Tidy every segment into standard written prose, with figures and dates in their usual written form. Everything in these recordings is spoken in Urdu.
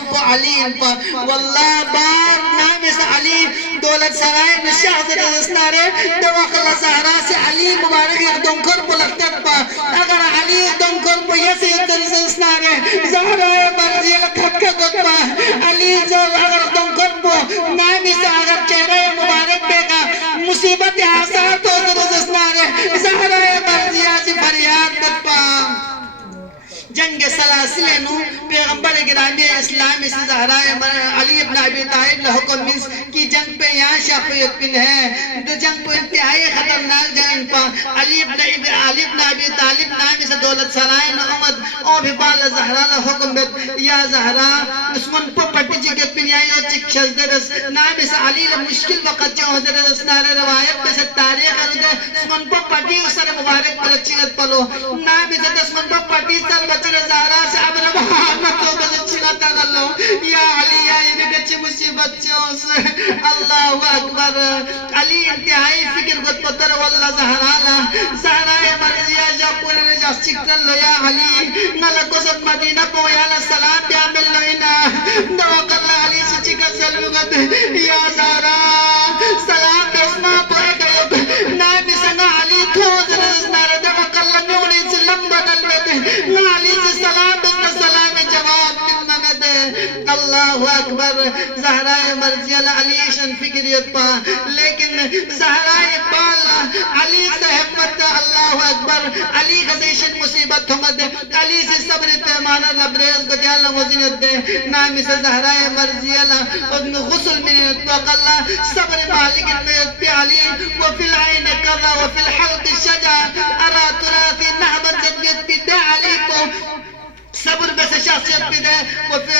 حکم پا علی پا واللہ بار نام اس علی دولت سرائے نشاہ حضرت اسنارے دوخ اللہ زہرا سے علی مبارک ایک دنکر پا لگتت پا اگر علی دنکر پا یسی حضرت اسنارے زہرا مرضی لکھت کا گت پا علی جو اگر دنکر پا نام اس اگر چہرہ مبارک بے کا مصیبت آسات ہو حضرت اسنارے زہرا مرضی آجی فریاد بت پا جنگ سلاسلے نو پیغمبر گرامی اسلام اس زہرائے علی ابن ابی طالب لحکم مز کی جنگ پہ یہاں شفیت پن ہے دو جنگ پہ انتہائی خطرناک جنگ پہ علی ابن ابی طالب نام اس دولت سرائے نعمد او بھی بالا زہرہ لحکم بد یا زہرہ اسمن پہ پٹی جگت پن یہاں چک شز درس نام اس علی لمشکل وقت جو حضرت اسنار روایت پہ سے تاریخ ارد اسمن پہ پٹی اسر مبارک پر چگت پلو نام اس اسمن پہ پٹی سال بچر زہرہ سے اب ربحانتو بلچنا تغلو یا علی یا انگچ مصیبت چوس اللہ اکبر علی انتہائی فکر گت پتر واللہ زہرہ مرضیہ جا پورے رجا سکتر لو یا علی نلکو ست مدینہ کو یا سلام بیا مل لوینا دوک اللہ علی سے چکر سلوگت یا زہرہ سلام بیسنا پوئے گئے نائم سنگا علی تھوز رزنا ردوک اللہ میونی سے لمبا دلوتے علی سے سلام بسنا سلام جواب ممد اللہ اکبر زہرہ مرضی علی شن فکریت پا لیکن زہرہ بالا علی سے حمد اللہ اکبر علی غزیشن مصیبت حمد علی سے صبر تیمانا لبریز کو دیالا وزنیت دے نامی سے زہرہ مرضی ابن غسل من اتوق اللہ صبر مالک المیت پی علی وفی العین قضا وفی الحلق شجا ارا تراثی نحبت زدیت پی دے علی کو صبر بس شخصیت پی دے وفی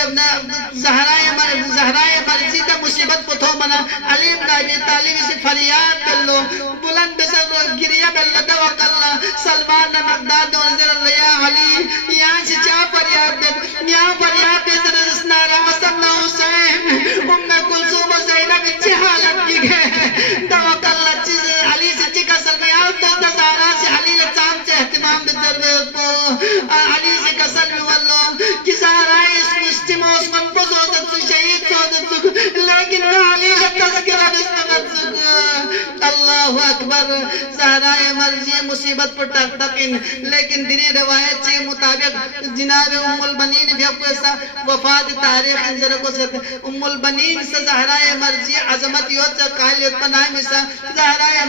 زہرائے مرضی دے مصیبت پتھو منا علی ابن ابی طالب سے فریاد بلو بلند بسر گریہ بلو دوق اللہ سلمان مقداد ونزل اللہ یا علی یہاں سے چاہ فریاد دے یہاں فریاد دے سر اسنارا حسن حسین کلثوم زینب اچھی حالت کی گئے دوق اللہ چیز علی سے چکا سلمیات تو زہرا سے علی لچام سے احتمام بزرگ پو علی سے کسل میں واللہ کہ زہرا اس مستمع اس منفذ ہوزد سے شہید ہوزد سک لیکن علی لتذکرہ بستمت سک اللہ اکبر زہرا مرضی مصیبت پر ٹک ٹکن لیکن دینی روایت سے مطابق جناب ام البنین بھی اپنے سا وفات تاریخ انجر کو ست ام البنین سے زہرا مرضی عظمت یوت سے قائلیت پناہ میں سا زہرا